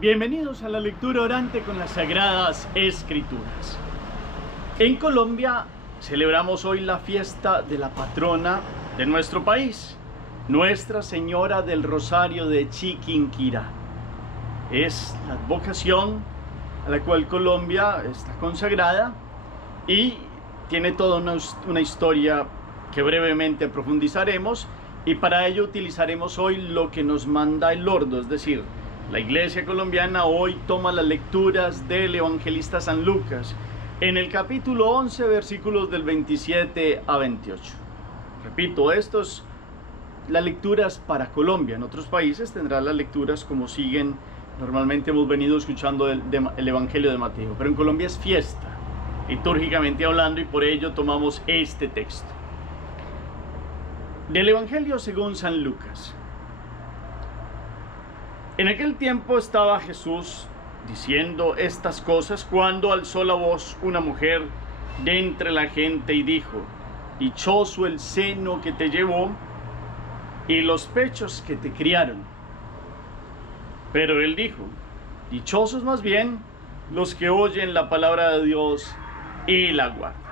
Bienvenidos a la lectura orante con las Sagradas Escrituras. En Colombia celebramos hoy la fiesta de la patrona de nuestro país, Nuestra Señora del Rosario de Chiquinquirá. Es la advocación a la cual Colombia está consagrada y tiene toda una historia que brevemente profundizaremos, y para ello utilizaremos hoy lo que nos manda el ordo, es decir, la Iglesia colombiana hoy toma las lecturas del evangelista San Lucas en el capítulo 11, versículos del 27 a 28. Repito, estos las lecturas para Colombia. En otros países tendrán las lecturas como siguen. Normalmente hemos venido escuchando el Evangelio de Mateo, pero en Colombia es fiesta, litúrgicamente hablando, y por ello tomamos este texto. Del Evangelio según San Lucas. En aquel tiempo estaba Jesús diciendo estas cosas cuando alzó la voz una mujer de entre la gente y dijo: dichoso el seno que te llevó y los pechos que te criaron. Pero él dijo: dichosos más bien los que oyen la palabra de Dios y la guardan.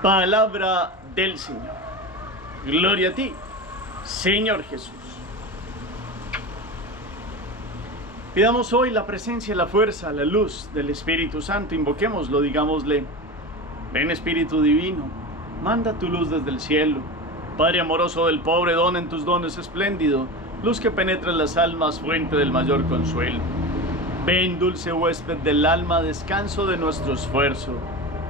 Palabra del Señor. Gloria a ti, Señor Jesús. Pidamos hoy la presencia, la fuerza, la luz del Espíritu Santo. Invoquémoslo, digámosle: ven Espíritu Divino, manda tu luz desde el cielo. Padre amoroso del pobre, dona en tus dones espléndido, luz que penetra en las almas, fuente del mayor consuelo. Ven, dulce huésped del alma, descanso de nuestro esfuerzo,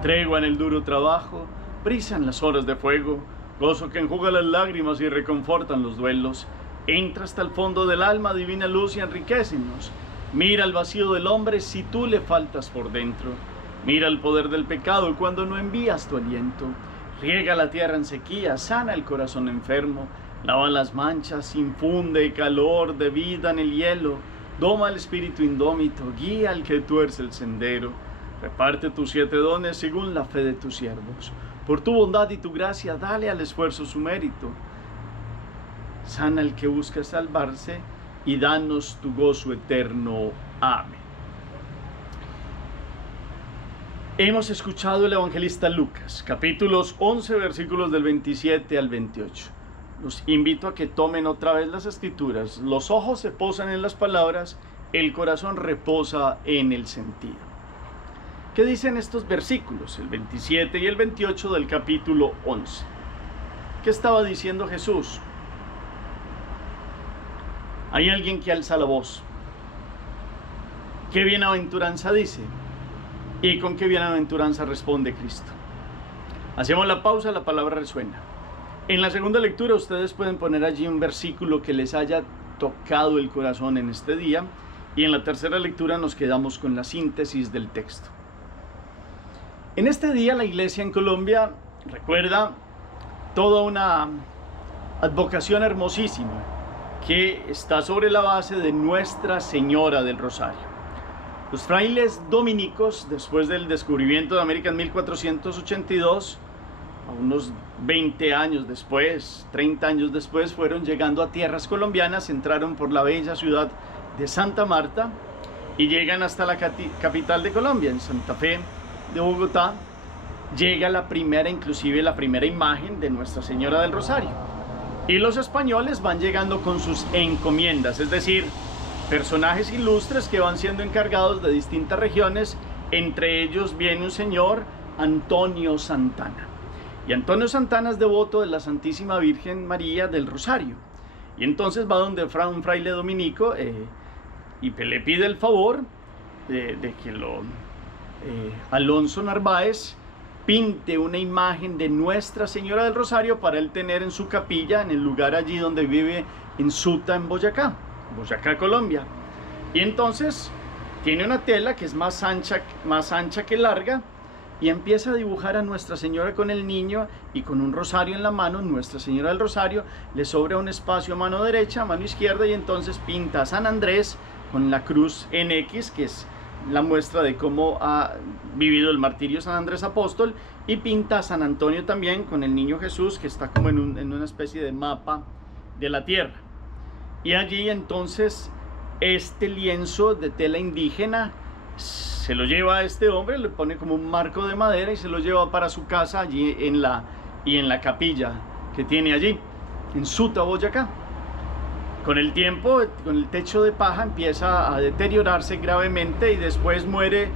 tregua en el duro trabajo, brisa en las horas de fuego, gozo que enjuga las lágrimas y reconfortan los duelos. Entra hasta el fondo del alma, divina luz, y enriquécenos. Mira el vacío del hombre si tú le faltas por dentro. Mira el poder del pecado cuando no envías tu aliento. Riega la tierra en sequía, sana el corazón enfermo. Lava las manchas, infunde calor de vida en el hielo. Doma el espíritu indómito, guía al que tuerce el sendero. Reparte tus 7 dones según la fe de tus siervos. Por tu bondad y tu gracia, dale al esfuerzo su mérito. Sana al que busca salvarse y danos tu gozo eterno. Amén. Hemos escuchado el evangelista Lucas, capítulos 11, versículos del 27 al 28. Los invito a que tomen otra vez las escrituras. Los ojos se posan en las palabras, el corazón reposa en el sentido. ¿Qué dicen estos versículos? El 27 y el 28 del capítulo 11. ¿Qué estaba diciendo Jesús? Hay alguien que alza la voz. ¿Qué bienaventuranza dice? ¿Y con qué bienaventuranza responde Cristo? Hacemos la pausa, la palabra resuena. En la segunda lectura ustedes pueden poner allí un versículo que les haya tocado el corazón en este día, y en la tercera lectura nos quedamos con la síntesis del texto. En este día la Iglesia en Colombia recuerda toda una advocación hermosísima que está sobre la base de Nuestra Señora del Rosario. Los frailes dominicos, después del descubrimiento de América en 1482, a unos 20 años después, 30 años después, fueron llegando a tierras colombianas, entraron por la bella ciudad de Santa Marta y llegan hasta la capital de Colombia, en Santa Fe de Bogotá. Llega la primera imagen de Nuestra Señora del Rosario. Y los españoles van llegando con sus encomiendas, es decir, personajes ilustres que van siendo encargados de distintas regiones. Entre ellos viene un señor, Antonio Santana. Y Antonio Santana es devoto de la Santísima Virgen María del Rosario. Y entonces va donde un fraile dominico y le pide el favor de que Alonso Narváez pinte una imagen de Nuestra Señora del Rosario para él tener en su capilla, en el lugar allí donde vive, en Suta, en Boyacá, Colombia. Y entonces tiene una tela que es más ancha que larga, y empieza a dibujar a Nuestra Señora con el niño y con un rosario en la mano. Nuestra Señora del Rosario, le sobra un espacio a mano derecha, a mano izquierda, y entonces pinta a San Andrés con la cruz en X, que es la muestra de cómo ha vivido el martirio San Andrés Apóstol, y pinta a San Antonio también con el niño Jesús, que está como en una especie de mapa de la tierra. Y allí entonces este lienzo de tela indígena, se lo lleva a este hombre, le pone como un marco de madera y se lo lleva para su casa allí en la capilla que tiene allí, en Suta, Boyacá. Con el tiempo, con el techo de paja empieza a deteriorarse gravemente y después muere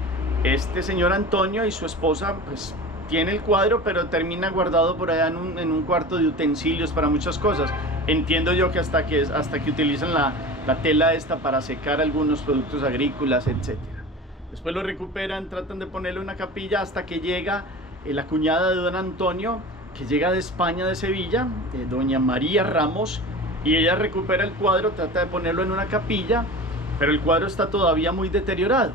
este señor Antonio y su esposa pues tiene el cuadro, pero termina guardado por allá en un cuarto de utensilios para muchas cosas. Entiendo yo que hasta que utilizan la tela esta para secar algunos productos agrícolas, etc. Después lo recuperan, tratan de ponerle una capilla hasta que llega la cuñada de don Antonio, que llega de España, de Sevilla, doña María Ramos, y ella recupera el cuadro, trata de ponerlo en una capilla, pero el cuadro está todavía muy deteriorado.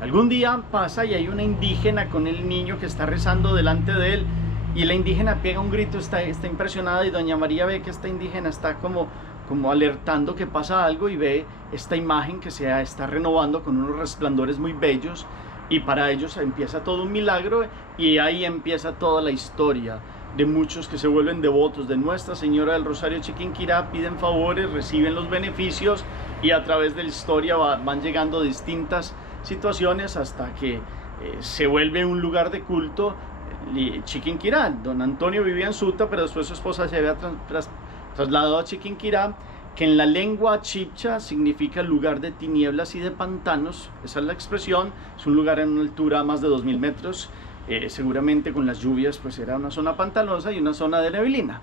Algún día pasa y hay una indígena con el niño que está rezando delante de él, y la indígena pega un grito, está impresionada, y doña María ve que esta indígena está como alertando que pasa algo, y ve esta imagen que se está renovando con unos resplandores muy bellos, y para ellos empieza todo un milagro, y ahí empieza toda la historia de muchos que se vuelven devotos de Nuestra Señora del Rosario Chiquinquirá, piden favores, reciben los beneficios, y a través de la historia van llegando distintas situaciones hasta que se vuelve un lugar de culto Chiquinquirá. Don Antonio vivía en Suta, pero después su esposa se había trasladado a Chiquinquirá, que en la lengua chibcha significa lugar de tinieblas y de pantanos. Esa es la expresión. Es un lugar en una altura más de 2000 metros. Seguramente con las lluvias pues era una zona pantanosa y una zona de neblina.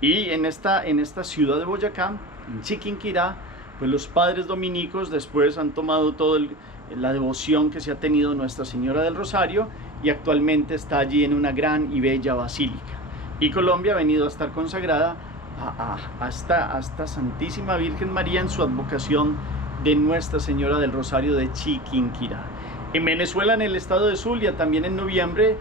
Y en esta ciudad de Boyacá, en Chiquinquirá, pues los padres dominicos después han tomado toda la devoción que se ha tenido a Nuestra Señora del Rosario, y actualmente está allí en una gran y bella basílica. Y Colombia ha venido a estar consagrada a esta Santísima Virgen María en su advocación de Nuestra Señora del Rosario de Chiquinquirá. En Venezuela, en el estado de Zulia, también en noviembre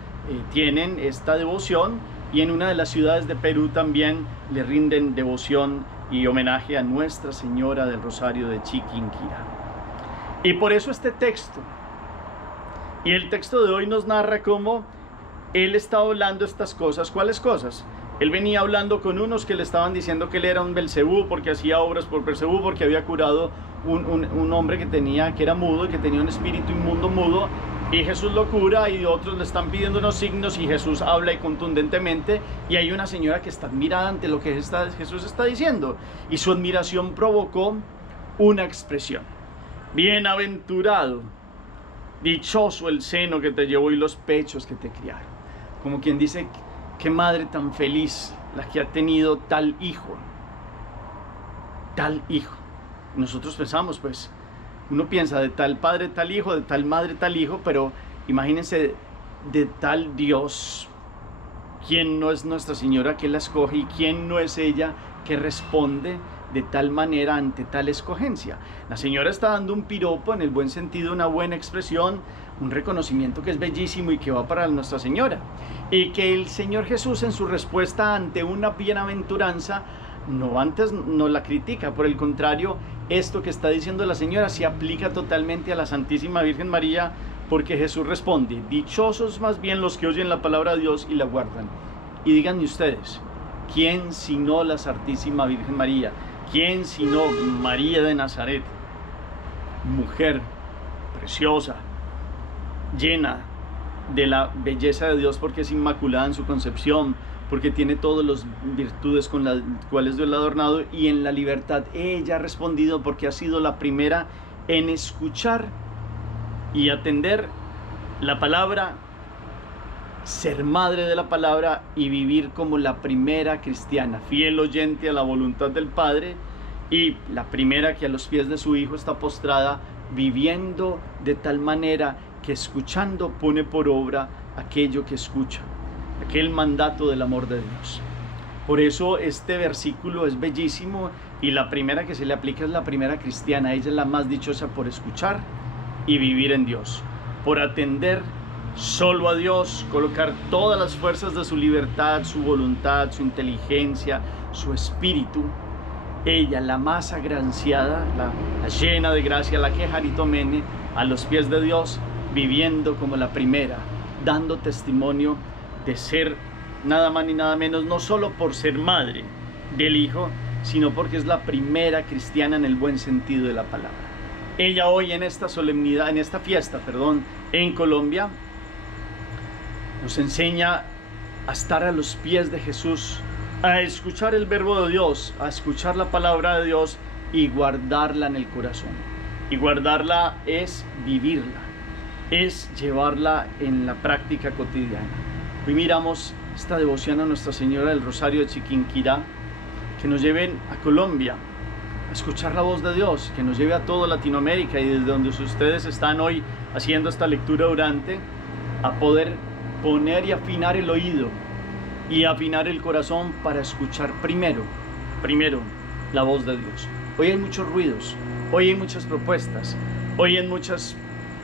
tienen esta devoción, y en una de las ciudades de Perú también le rinden devoción y homenaje a Nuestra Señora del Rosario de Chiquinquirá. Y por eso este texto, y el texto de hoy nos narra cómo él estaba hablando estas cosas. ¿Cuáles cosas? Él venía hablando con unos que le estaban diciendo que él era un Belcebú porque hacía obras por Belcebú, porque había curado un hombre que era mudo y que tenía un espíritu inmundo mudo, y Jesús lo cura, y otros le están pidiendo unos signos y Jesús habla y contundentemente, y hay una señora que está admirada ante lo que Jesús está diciendo, y su admiración provocó una expresión: bienaventurado, dichoso el seno que te llevó y los pechos que te criaron. Como quien dice, qué madre tan feliz la que ha tenido tal hijo. Tal hijo. Nosotros pensamos, pues, uno piensa de tal padre tal hijo, de tal madre tal hijo, pero imagínense de tal Dios. ¿Quién no es Nuestra Señora que la escoge, y quién no es ella que responde de tal manera ante tal escogencia? La señora está dando un piropo en el buen sentido, una buena expresión, un reconocimiento que es bellísimo y que va para Nuestra Señora, y que el Señor Jesús en su respuesta ante una bienaventuranza no la critica. Por el contrario, esto que está diciendo la señora se aplica totalmente a la Santísima Virgen María, porque Jesús responde: dichosos más bien los que oyen la palabra de Dios y la guardan. Y díganme ustedes, ¿quién sino la Santísima Virgen María? ¿Quién sino María de Nazaret? Mujer preciosa, llena de la belleza de Dios, porque es inmaculada en su concepción, porque tiene todas las virtudes con las cuales Dios la ha adornado, y en la libertad ella ha respondido porque ha sido la primera en escuchar y atender la palabra, ser madre de la palabra y vivir como la primera cristiana, fiel oyente a la voluntad del Padre, y la primera que a los pies de su Hijo está postrada, viviendo de tal manera que escuchando pone por obra aquello que escucha, aquel mandato del amor de Dios. Por eso este versículo es bellísimo, y la primera que se le aplica es la primera cristiana. Ella es la más dichosa por escuchar y vivir en Dios, por atender solo a Dios, colocar todas las fuerzas de su libertad, su voluntad, su inteligencia, su espíritu. Ella, la más agraciada, la llena de gracia, la que jaritomene, a los pies de Dios, viviendo como la primera, dando testimonio de ser nada más ni nada menos, no solo por ser madre del Hijo, sino porque es la primera cristiana en el buen sentido de la palabra. Ella hoy en esta solemnidad, en esta fiesta, en Colombia, nos enseña a estar a los pies de Jesús, a escuchar el verbo de Dios, a escuchar la palabra de Dios y guardarla en el corazón. Y guardarla es vivirla, es llevarla en la práctica cotidiana. Hoy miramos esta devoción a Nuestra Señora del Rosario de Chiquinquirá, que nos lleven a Colombia a escuchar la voz de Dios, que nos lleve a toda Latinoamérica y desde donde ustedes están hoy haciendo esta lectura orante, a poder poner y afinar el oído y afinar el corazón para escuchar primero la voz de Dios. Hoy hay muchos ruidos, hoy hay muchas propuestas, hoy hay muchas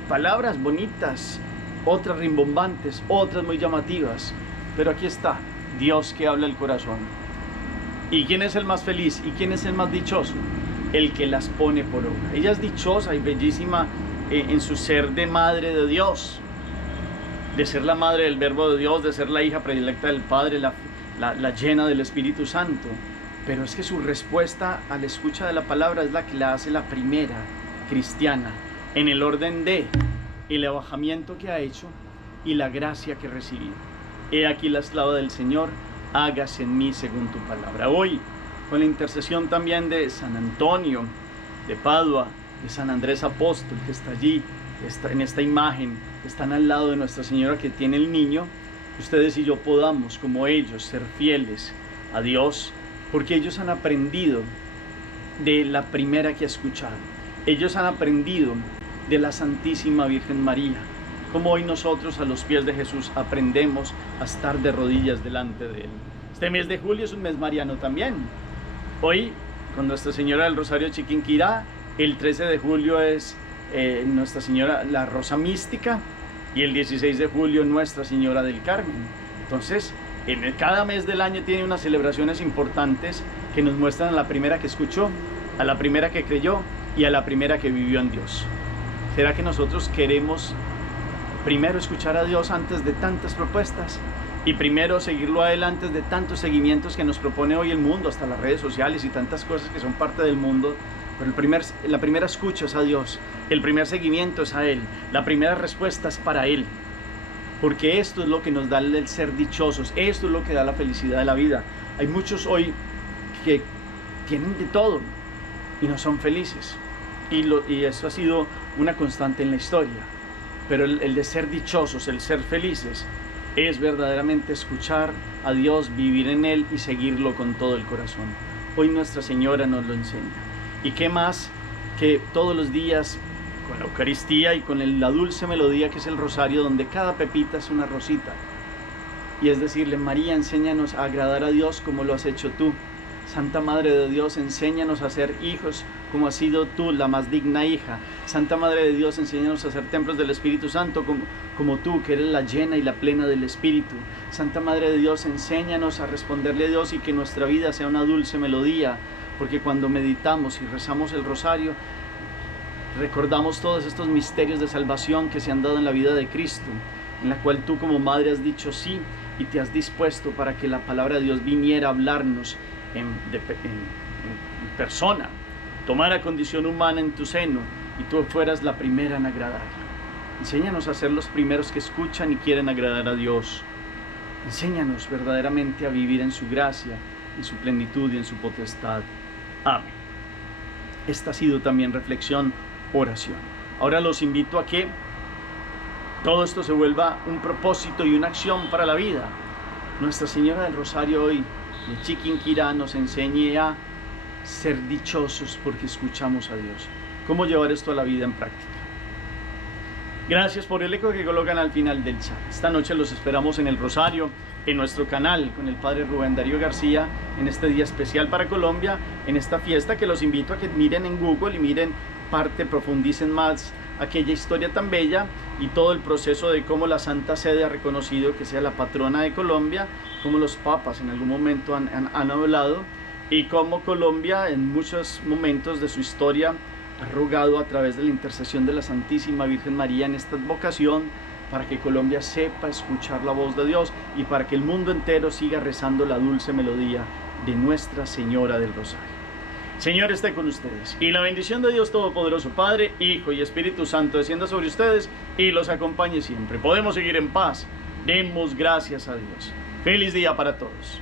palabras bonitas, otras rimbombantes, otras muy llamativas, pero aquí está Dios que habla el corazón. ¿Y quién es el más feliz? ¿Y quién es el más dichoso? El que las pone por obra. Ella es dichosa y bellísima en su ser de madre de Dios, de ser la madre del verbo de Dios, de ser la hija predilecta del Padre, la llena del Espíritu Santo. Pero es que su respuesta a la escucha de la palabra es la que la hace la primera cristiana, en el orden de el abajamiento que ha hecho y la gracia que recibió. He aquí la esclava del Señor, hágase en mí según tu palabra. Hoy, con la intercesión también de San Antonio de Padua, de San Andrés Apóstol, que está allí, está en esta imagen, están al lado de Nuestra Señora que tiene el niño, ustedes y yo podamos, como ellos, ser fieles a Dios, porque ellos han aprendido de la primera que ha escuchado. Ellos han aprendido de la Santísima Virgen María, como hoy nosotros a los pies de Jesús aprendemos a estar de rodillas delante de Él. Este mes de julio es un mes mariano también. Hoy, con Nuestra Señora del Rosario de Chiquinquirá, el 13 de julio es Nuestra Señora la Rosa Mística y el 16 de julio Nuestra Señora del Carmen. Entonces, cada mes del año tiene unas celebraciones importantes que nos muestran a la primera que escuchó, a la primera que creyó y a la primera que vivió en Dios. ¿Será que nosotros queremos primero escuchar a Dios antes de tantas propuestas? Y primero seguirlo a Él antes de tantos seguimientos que nos propone hoy el mundo, hasta las redes sociales y tantas cosas que son parte del mundo. Pero la primera escucha es a Dios, el primer seguimiento es a Él, la primera respuesta es para Él. Porque esto es lo que nos da el ser dichosos, esto es lo que da la felicidad de la vida. Hay muchos hoy que tienen de todo y no son felices. Y eso ha sido una constante en la historia. Pero el de ser dichosos, el ser felices, es verdaderamente escuchar a Dios, vivir en Él y seguirlo con todo el corazón. Hoy Nuestra Señora nos lo enseña. ¿Y qué más que todos los días con la Eucaristía y con la dulce melodía que es el rosario, donde cada pepita es una rosita? Y es decirle: María, enséñanos a agradar a Dios como lo has hecho tú. Santa Madre de Dios, enséñanos a ser hijos como has sido tú, la más digna hija. Santa Madre de Dios, enséñanos a ser templos del Espíritu Santo como tú, que eres la llena y la plena del Espíritu. Santa Madre de Dios, enséñanos a responderle a Dios y que nuestra vida sea una dulce melodía, porque cuando meditamos y rezamos el rosario, recordamos todos estos misterios de salvación que se han dado en la vida de Cristo, en la cual tú como madre has dicho sí y te has dispuesto para que la palabra de Dios viniera a hablarnos en persona, tomara condición humana en tu seno y tú fueras la primera en agradarlo. Enséñanos a ser los primeros que escuchan y quieren agradar a Dios. Enséñanos verdaderamente a vivir en su gracia, en su plenitud y en su potestad. Amén. Esta ha sido también reflexión, oración. Ahora los invito a que todo esto se vuelva un propósito y una acción para la vida. Nuestra Señora del Rosario hoy de Chiquinquirá nos enseñe a ser dichosos porque escuchamos a Dios. ¿Cómo llevar esto a la vida en práctica? Gracias por el eco que colocan al final del chat. Esta noche los esperamos en el Rosario, en nuestro canal, con el Padre Rubén Darío García, en este día especial para Colombia, en esta fiesta que los invito a que miren en Google y miren profundicen más aquella historia tan bella y todo el proceso de cómo la Santa Sede ha reconocido que sea la patrona de Colombia, cómo los papas en algún momento han hablado y cómo Colombia en muchos momentos de su historia ha rogado a través de la intercesión de la Santísima Virgen María en esta vocación para que Colombia sepa escuchar la voz de Dios y para que el mundo entero siga rezando la dulce melodía de Nuestra Señora del Rosario. Señor esté con ustedes, y la bendición de Dios Todopoderoso, Padre, Hijo y Espíritu Santo, descienda sobre ustedes y los acompañe siempre. Podemos seguir en paz. Demos gracias a Dios. Feliz día para todos.